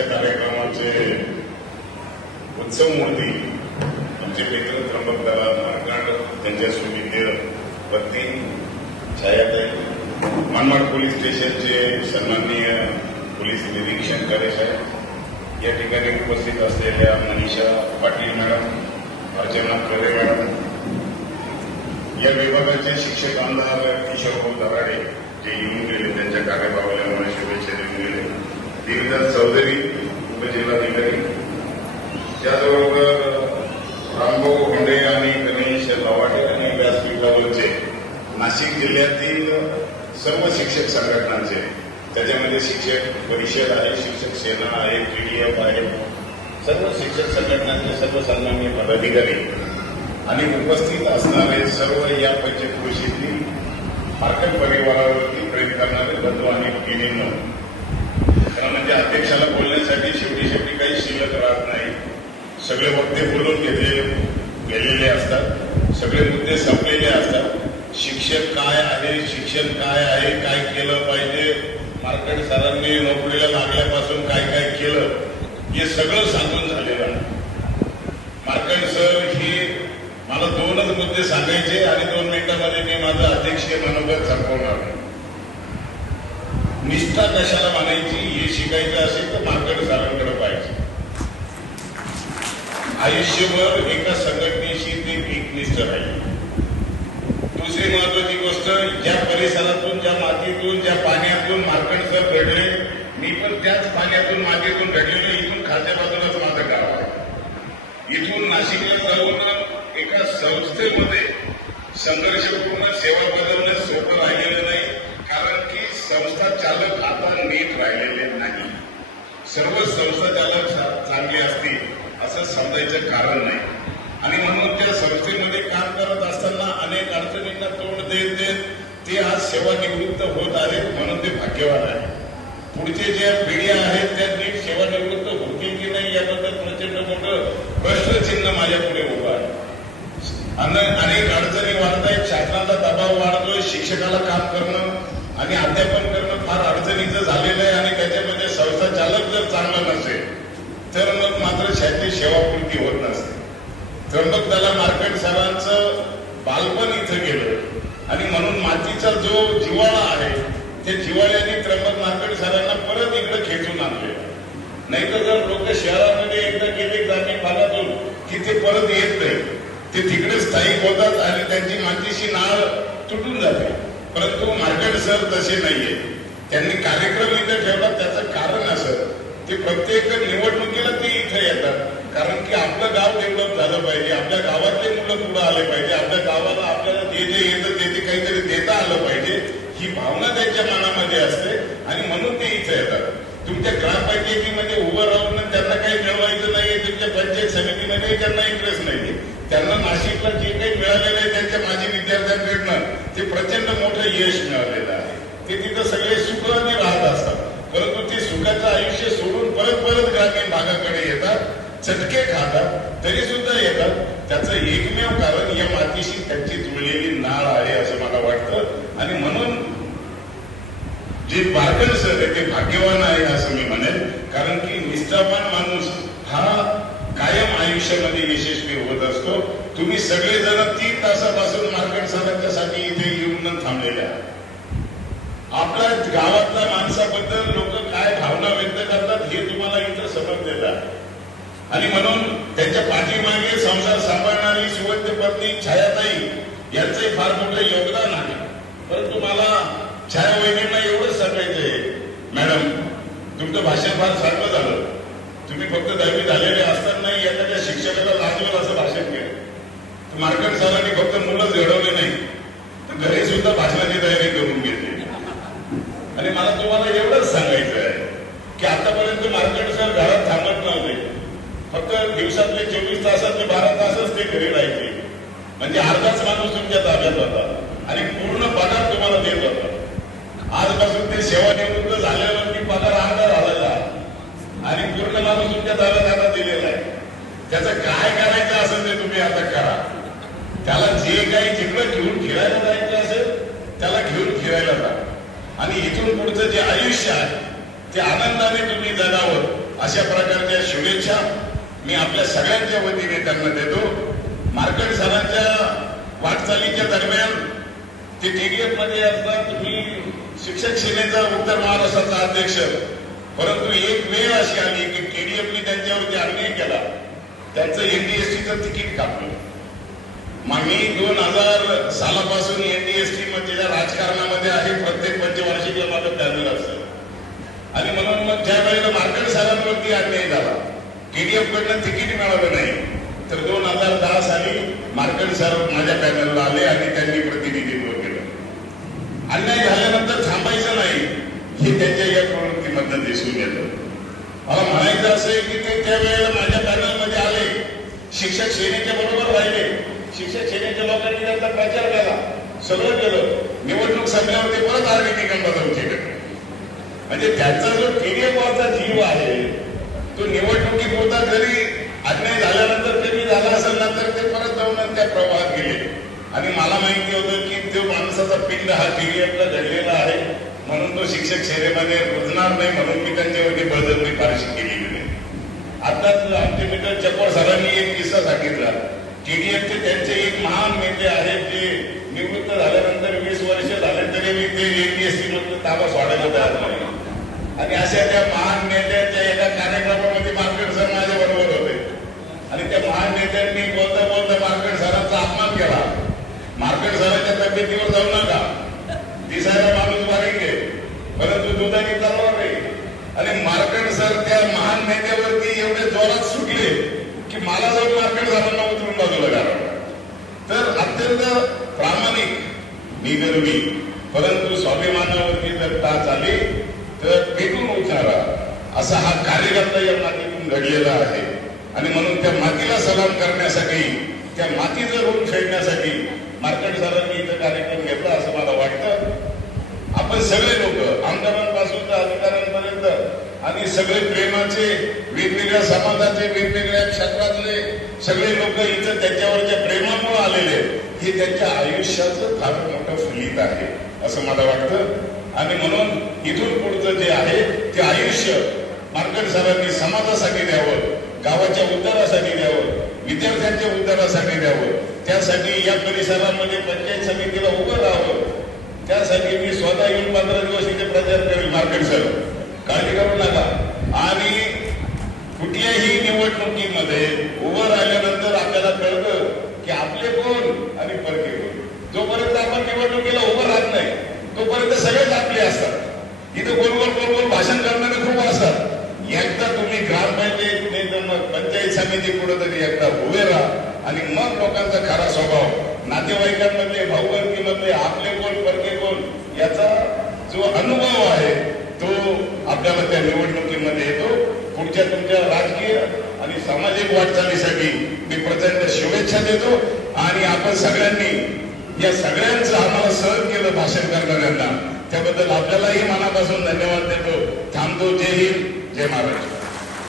आजच्या कार्यक्रमाचे उत्सव मूर्ती आमचे मित्र त्र्यंबक दलाल मार्कांड, त्यांच्या सुविद्य पत्नी छायाताई, मनमाड पोलीस स्टेशनचे सन्माननीय पोलीस निरीक्षक करे साहेब, या ठिकाणी उपस्थित असलेल्या मनीषा पाटील मॅडम, अर्चना खरे मॅडम, या विभागाचे शिक्षक आमदार किशोर दराडे जे येऊन गेले, त्यांच्या कार्यभागाला शुभेच्छा देऊन गेले, देवीदास चौधरी उपजिल्हाधिकारी, त्याचबरोबर रामभाऊ होंडे आणि गणेश लवाटे आणि व्यासपीठावरचे नाशिक जिल्ह्यातील सर्व शिक्षक संघटनांचे, त्याच्यामध्ये शिक्षक परिषद आहे, शिक्षक सेना आहे, पीडीएफ आहे, सर्व शिक्षक संघटनांचे सर्व सन्माननीय पदाधिकारी आणि उपस्थित असणारे सर्व या पंचक्रोशीतील मार्कंड परिवारावरती प्रेम करणारे बंधू आणि भगिनींनो, खरं म्हणजे अध्यक्षाला बोलण्यासाठी शेवटी काही शिल्लक राहत नाही. सगळे वक्ते बोलून गेलेले असतात, सगळे मुद्दे संपलेले असतात. शिक्षक काय आहे, शिक्षण काय आहे, काय केलं पाहिजे, मार्कंड सरांनी नोकरीला लागल्यापासून काय काय केलं, हे सगळं सांगून झालेलं आहे. मार्कंड सर ही मला दोनच मुद्दे सांगायचे आणि 2 मिनिटांमध्ये मी माझं अध्यक्षीय मनोगत संपवणार. निष्ठा कशाला मानायची हे शिकायचं असेल तर मार्कंड सरांकडे पाहिजे. आयुष्यभर एका संघटनेशी ते एकनिष्ठ राहील. दुसरी महत्वाची गोष्ट, ज्या परिसरातून, ज्या मातीतून, ज्या पाण्यातून मार्कंड सर घडले, मी पण त्याच पाण्यातून, मातीतून घडलेलो. इथून खालच्या बाजूलाच माझं गाव आहे. इथून नाशिकला जाऊन एका संस्थेमध्ये संघर्षपूर्ण सेवा बजावणं सोपं राहिलेलं नाही, कारण की संस्था चालक आता नीट राहिलेले नाही. सर्व संस्था चालक चांगले असतील असं समजायचं कारण नाही. आणि म्हणून त्या संस्थेमध्ये काम करत असताना अनेक अडचणींना तोंड देत देत ते आज सेवानिवृत्त होत आहेत, म्हणून ते भाग्यवान आहे. पुढचे ज्या पिढ्या आहेत त्या नीट सेवानिवृत्त होतील की नाही याबद्दल प्रचंड मोठं प्रश्नचिन्ह माझ्या पुढे उभं आहे. अनेक अडचणी वाढत आहेत, शासनाचा दबाव वाढतोय, शिक्षकाला काम करणं आणि अध्यापन करणं फार अडचणीचं झालेलं आहे. आणि त्याच्यामध्ये संस्था चालक जर चांगला नसेल तर मग मात्र शासकीय सेवापूर्ती होत नसते. त्र्यंबक दलाल मार्कंड सरांचं बालपण इथं गेलं आणि म्हणून मातीचा जो जिव्हाळा आहे त्या जिव्हाळ्याने त्र्यंबक मार्कंड सरांना परत इकडे खेचून आणले. नाहीतर जर लोक शहरामध्ये एकदा गेले ग्रामीण भागातून की ते परत येत नाही, ते तिकडे स्थायिक होतात आणि त्यांची मातीशी नाळ तुटून जाते. परंतु मार्कंड सर तसे नाहीये. त्यांनी कार्यक्रम इथे ठेवला, त्याचं कारण असं ते प्रत्येक निवडणुकीला ते इथे येतात, कारण की आपलं गाव डेव्हलप झालं पाहिजे, आपल्या गावातले मुलं पुढे आले पाहिजे, आपल्या गावाला आपल्याला जे जे येतं ते काहीतरी देता आलं पाहिजे, ही भावना त्यांच्या मनामध्ये असते आणि म्हणून ते इथे येतात. तुमच्या ग्रामपंचायतीमध्ये उभं राहून त्यांना काही मिळवायचं नाहीये, तुमच्या पंचायत समितीमध्ये त्यांना इंटरेस्ट नाहीये. त्यांना नाशिकला जे काही मिळालेलं आहे त्यांच्या माजी विद्यार्थ्यांकडनं ते प्रचंड मोठं यश मिळालेलं आहे. ते तिथं सगळे सुखाने राहत असतात, परंतु ते सुखाचं आयुष्य सोडून परत ग्रामीण भागाकडे येतात, चटके खातात, तरी सुद्धा येतात. त्याचं एकमेव कारण या मातीशी त्यांची जुळलेली नाळ आहे असं मला वाटतं. आणि म्हणून जे मार्कंड सर आहे ते भाग्यवान आहे असं मी म्हणेन, कारण की निष्ठावान माणूस हा कायम आयुष्यामध्ये यशस्वी होत असतो. तुम्ही सगळेजण 3 तासापासून मार्कंड सरांच्यासाठी इथे येऊन थांबलेले आहात. आपल्या गावातल्या माणसाबद्दल लोक काय भावना व्यक्त करतात हे तुम्हाला इथं समजलेलं आहे. आणि म्हणून त्यांच्या पाठीमागे संसार सांभाळणारी सुवर्ण पत्नी छायाताई यांचे फार मोठे योगदान आहे. परंतु मला छाया वहिनींना एवढंच सांगायचंय, मॅडम तुमचं भाषण फार चांगलं झालं. तुम्ही फक्त 10वी झालेले असताना एखाद्या शिक्षकाला लाजवेल असं भाषण केलं. मार्कंड सरांनी फक्त मुलंच घडवले नाही तर घरी सुद्धा भाषणाची तयारी करून घेतली. आणि मला तुम्हाला एवढंच सांगायचं आहे की आतापर्यंत मार्कंड सर घरात थांबत नव्हते. फक्त दिवसातले 24 तासातले 12 तासच ते घरी राहायचे. म्हणजे अर्धाच माणूस तुमच्या ताब्यात होता आणि पूर्ण पगार तुम्हाला देत होता. आजपासून ते सेवानिवृत्त झाल्यानंतर पगार अर्धा झालेला आणि पूर्ण माणूस तुमच्या ताब्यात आता दिलेला आहे. त्याचं काय करायचं असेल ते तुम्ही आता करा. त्याला जे काही जिकडं घेऊन फिरायला जायचं असेल त्याला घेऊन फिरायला जा. आणि इथून पुढचं जे आयुष्य आहे ते आनंदाने तुम्ही जगावं अशा प्रकारच्या शुभेच्छा मी आपल्या सगळ्यांच्या वतीने त्यांना देतो. मार्कंड सरांच्या वाटचालीच्या दरम्यान ते TDF मध्ये असतात. मी शिक्षक सेनेचा उत्तर महाराष्ट्राचा अध्यक्ष, परंतु एक वेळ अशी आली की TDFने त्यांच्यावरती अन्याय केला. त्यांचं NDSTचं तिकीट कापलं. मग मी 2000 सालापासून NDST मध्ये राजकारणामध्ये आहे. प्रत्येक पंचवार्षिकला माझं पॅनल असतं आणि म्हणून मग ज्या वेळेला मार्कंड सरांवरती अन्याय झाला, TDF कडनं तिकीट मिळालं नाही, तर 2010 साली मार्कंड सर माझ्या पॅनलला आले आणि त्यांनी प्रतिनिधित्व केलं. अन्याय झाल्यानंतर थांबायचं नाही हे त्यांच्या या प्रवृत्तीमधनं दिसून येतं. मला म्हणायचं असं आहे की ते त्यावेळेला माझ्या पॅनलमध्ये आले, शिक्षक सेनेच्या बरोबर राहिले, शिक्षक सेनेच्या लोकांनी त्यांचा प्रचार केला, सगळं केलं. निवडणूक संपल्यावर ते परत आले निकंबाचा उच्चेकडे. म्हणजे त्यांचा जो TDF वरचा जीव आहे तो निवडणुकीपुरता जरी अन्याय झाल्यानंतर कमी झाला असेल ना, तर ते परत जाऊन त्या प्रवाहात गेले. आणि मला माहिती होतं की तो माणसाचा पिंड हा TDF ला घडलेला आहे, म्हणून तो शिक्षक सेनेमध्ये रुजणार नाही, म्हणून मी त्यांच्यावरती बळजबरी फारशी केलेली नाही. आताच आमचे मित्र चकोर सरांनी एक किस्सा सांगितला. TDFचे त्यांचे एक महान नेते आहेत जे निवृत्त झाल्यानंतर 20 वर्ष झाले तरी मी ते NDST मधून ताबा सोडायला तयार नाही. आणि अशा त्या महान नेत्यांच्या एका कार्यक्रमामध्ये मार्कंड सर माझ्या बरोबर होते आणि त्या महान नेत्यांनी बोलता बोलता मार्कंड सरांचा अपमान केला. मार्कंड सरांच्या तब्येतीवर जाऊ नका, दिसायला माणूस बारीक आहे परंतु दुधाने तलवार नाही. आणि मार्कंड सर त्या महान नेत्यावरती एवढे जोरात सुटले की मला जाऊन मार्कंड सरांना उतरून बाजूला काढलं. तर अत्यंत प्रामाणिक, निगर्वी, परंतु स्वाभिमानावरती जर टाच आली तर पेटून उठणारा असा हा कार्यकर्ता या मातीतून घडलेला आहे. आणि म्हणून त्या मातीला सलाम करण्यासाठी, त्या मातीचं ऋण फेडण्यासाठी मार्कंड सरांनी इथं कार्यक्रम घेतला असं मला वाटतं. आपण सगळे लोक आमदारांपासून तर अधिकाऱ्यांपर्यंत आणि सगळे प्रेमाचे, वेगवेगळ्या समाजाचे, वेगवेगळ्या क्षेत्रातले सगळे लोक इथं त्यांच्यावरच्या प्रेमामुळे आलेले, हे त्यांच्या आयुष्याचं फार मोठं फलित आहे असं मला वाटतं. आणि म्हणून इथून पुढचं जे आहे ते आयुष्य मार्कंड सरांनी समाजासाठी द्यावं, गावाच्या उद्धारासाठी द्यावं, विद्यार्थ्यांच्या उद्धारासाठी द्यावं. त्यासाठी या परिसरामध्ये पंचायत समितीला उभं राहावं. त्यासाठी मी स्वतः येऊन 15 दिवस इथे प्रचार करेल. मार्कंड सर काळजी करू नका. आणि कुठल्याही निवडणुकीमध्ये उभं राहिल्यानंतर आपल्याला कळतं की आपले कोण आणि परके कोण. जोपर्यंत आपण निवडणुकीला उभं राहत नाही तोपर्यंत सगळेच आपले असतात. इथं गोल गोल भाषण करणारे खूप असतात. एकदा तुम्ही ग्रामपंचायत नाही तर मग पंचायत समिती कुठेतरी एकदा उभे राहा आणि मग लोकांचा खरा स्वभाव, नातेवाईकांमधले, भाऊबंदीमधले आपले कोण परके कोण याचा जो अनुभव आहे तो आपल्याला त्या निवडणुकीमध्ये येतो. पुढच्या तुमच्या राजकीय आणि सामाजिक वाटचालीसाठी मी प्रचंड शुभेच्छा देतो. आणि आपण सगळ्यांनी या सगळ्यांचं आम्हाला सहन केलं भाषण करणाऱ्यांना, त्याबद्दल आपल्यालाही मनापासून धन्यवाद देतो. थांबतो. जय हिंद, जय महाराष्ट्र.